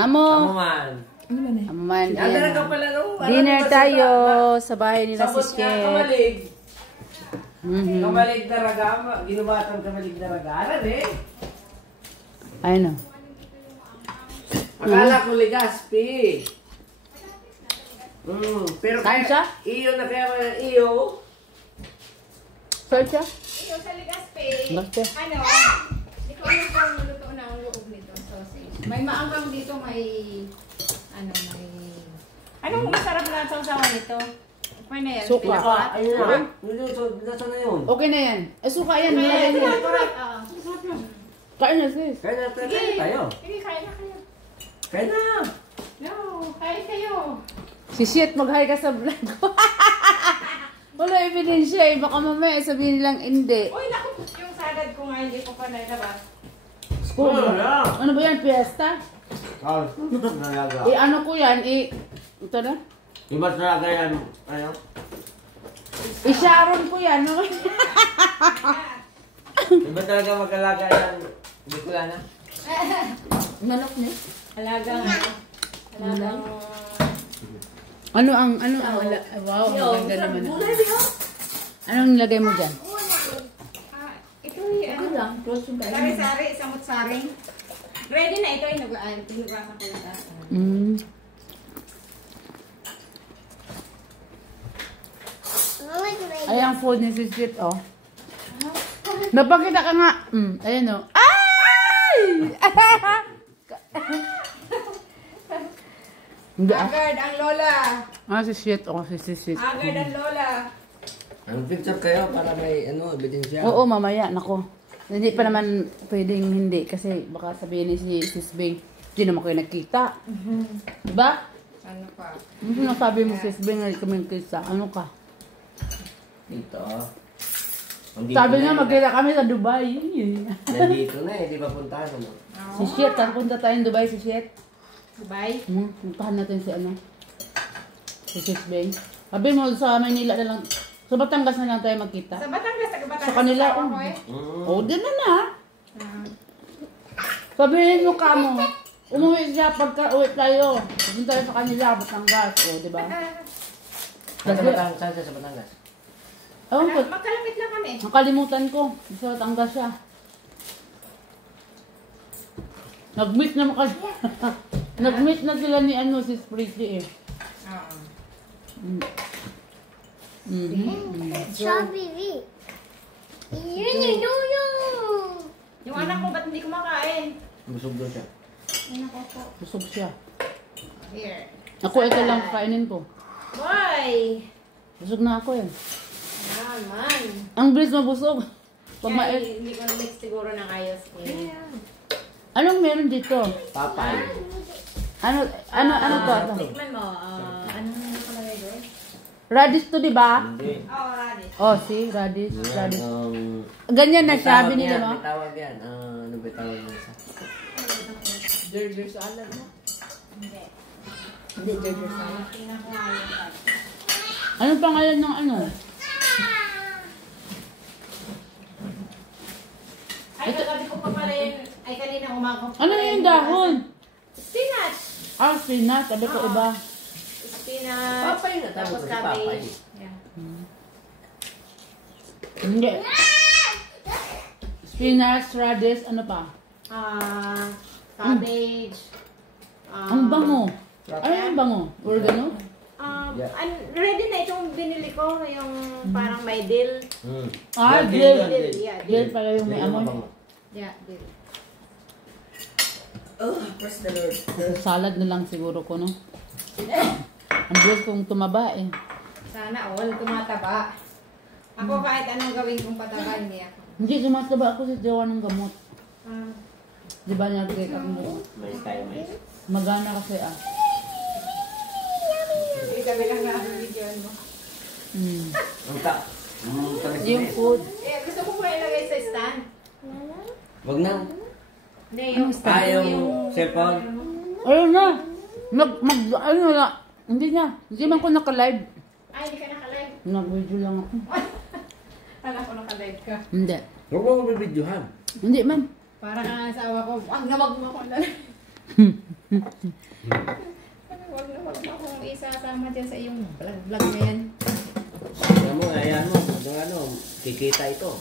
Amo. Amuman. Amuman. Yan ka pala no. Dinner tayo sa bahay nila si Sabot nga Sket. kamalig. Kamalig na raga. Ginubatang kamalig na raga. Aran eh. Ayun o. Akala ko Legaspi. Pero Saan siya? iyo na kaya mga iyo. Saan siya? Ito sa Legaspi. Basta. Ano? Hindi ko alam kung maluto na ang loob nito. Sausage. May maangang dito, may... Ano, may... Anong masarap na sa usawa nito? Okay na yan. Suka. Pinakulat? Ayun na. Nasa na yun. Okay na yan. Eh, suka yan. Kaya Nilagay mo. pinakulat. Kain na sis. Kaya na tayo. Sige, kain na kayo. Kaya na. No, kain kayo. Si Shit, mag-hi ka sa vlog ko. Wala ebidensya eh. Baka mamaya sabihin nilang hindi. Uy, naku, yung salad ko nga hindi ko pa nailabas. School. Ano ba yan? Fiesta? Nalaga. Ano ko yan? Ito na? Iba talaga yan. Ano? Sharon ko yan. No? Iba talaga mag-alaga yan. Hindi ko na. Manok niya? Alagang Alagang... Wow, maganda naman. Anong nilagay mo dyan? Ito yung ano. Sari-sari, samot-saring. Ready na ito, hinugasan ko lang. Ay, ang food ni si Shit, oh. Napakita ka nga. Ayan, oh. Ay! Hindi, Agad ang lola. si Shit, oh. Si Shit. Agad ang lola. Ang picture kayo para may ebidensya. Oo, mamaya. Nako. Hindi pa naman pwedeng hindi. Kasi baka sabihin ni si Sis Bing, hindi naman kayo nagkita. Diba? Ano pa? Ano sinasabi mo, Sis Bing, hindi kami nagkita? Ano ka? Dito. Sabi nga, magkita kami sa Dubai. Nandito na eh. Di ba puntahan mo? Si Shit, saan punta tayong Dubai, si Shit? Dubai? Puntahan natin si ano? Si Sis Bing. Sabi mo, sa Manila na lang. Sa Batangas na lang tayo magkita. Sa Batangas, taga-Batangas. Sa kanila, ako eh. din na. Sabihin mo ka mo. Umuwi siya pagka-uwi tayo. Pupunta tayo sa kanila, Batangas. O, di ba? Saan sa Batangas? Ewan ko, Magkalapit lang kami. nakalimutan ko. Sa Batangas siya. Nag-meet naman kasi. Nag-meet na sila ni ano, si Pretty eh. Oo. Strawberry. Yun yung nuno. Yung anak ko, ba't hindi kumakain? Busog doon siya. Anak ko po. Busog siya. Here. Ako, ito lang kainin ko. Boy! Busog na ako eh. Naman. Ang bilis mabusog. Pag Kaya ma- hindi ko na-mix siguro ng ayos eh. Anong meron dito? Papay. Ano to? Tikman mo. Anong nakalagay doon? Radish to, di ba? Hindi. Oh, radish. Oh, see? Radish. Radish. Yan, Ganyan na siya, may binili tawag mo? yan, may tawag yan. Ano ba tawag yan? Burger salad mo? Hindi. Hindi, burger salad. Tingnan ko nga yung radish. Anong pangalan ng ano? Ay, kagabi ko pa pala yun. Ay, kanina umaga ko pa Ano pala yung dahon? Spinach. Spinach. Sabi ko iba. Spinach. Papay na tawag Tapos ko si papay. cabbage. Yeah. Hindi. Spinach, radish, ano pa? Cabbage. Ang bango. Ano yung bango? Oregano? Ready na itong binili ko, yung parang may dill. Dill. Yeah, Dill pala yung may amoy. Yeah, dill. Oh, praise the Lord. Salad na lang siguro ko, no? Ang bilis kong tumaba eh. Sana all tumataba. Ako kahit anong gawin kong pataba, hindi ako. Hindi, tumataba ako sa jowa ng gamot. Ah, Di ba nag-take up mo? Mais tayo, mais. Magana kasi ah. Ikabi lang na ang video mo. Ang ta. Yung food. Eh, gusto ko pa ilagay sa stand. Wag na. Hindi, yung stand. Yung cellphone. Ayun na. Ano na. Hindi na. Hindi man ko naka-live. Ay, hindi ka naka-live. Nag-video lang ako. Alam ko naka-live ka. Hindi. Huwag mo bibidyohan. Hindi man. Para ka nga sa awa ko, wag na wag mo ako na. Wag na akong isasama dyan sa iyong vlog na yan. Alam mo, ayan mo, kikita ito.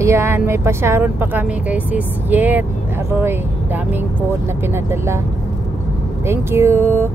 Ayan, may pasyaron pa kami kay Sis Yet. Aroy, daming food na pinadala. Thank you.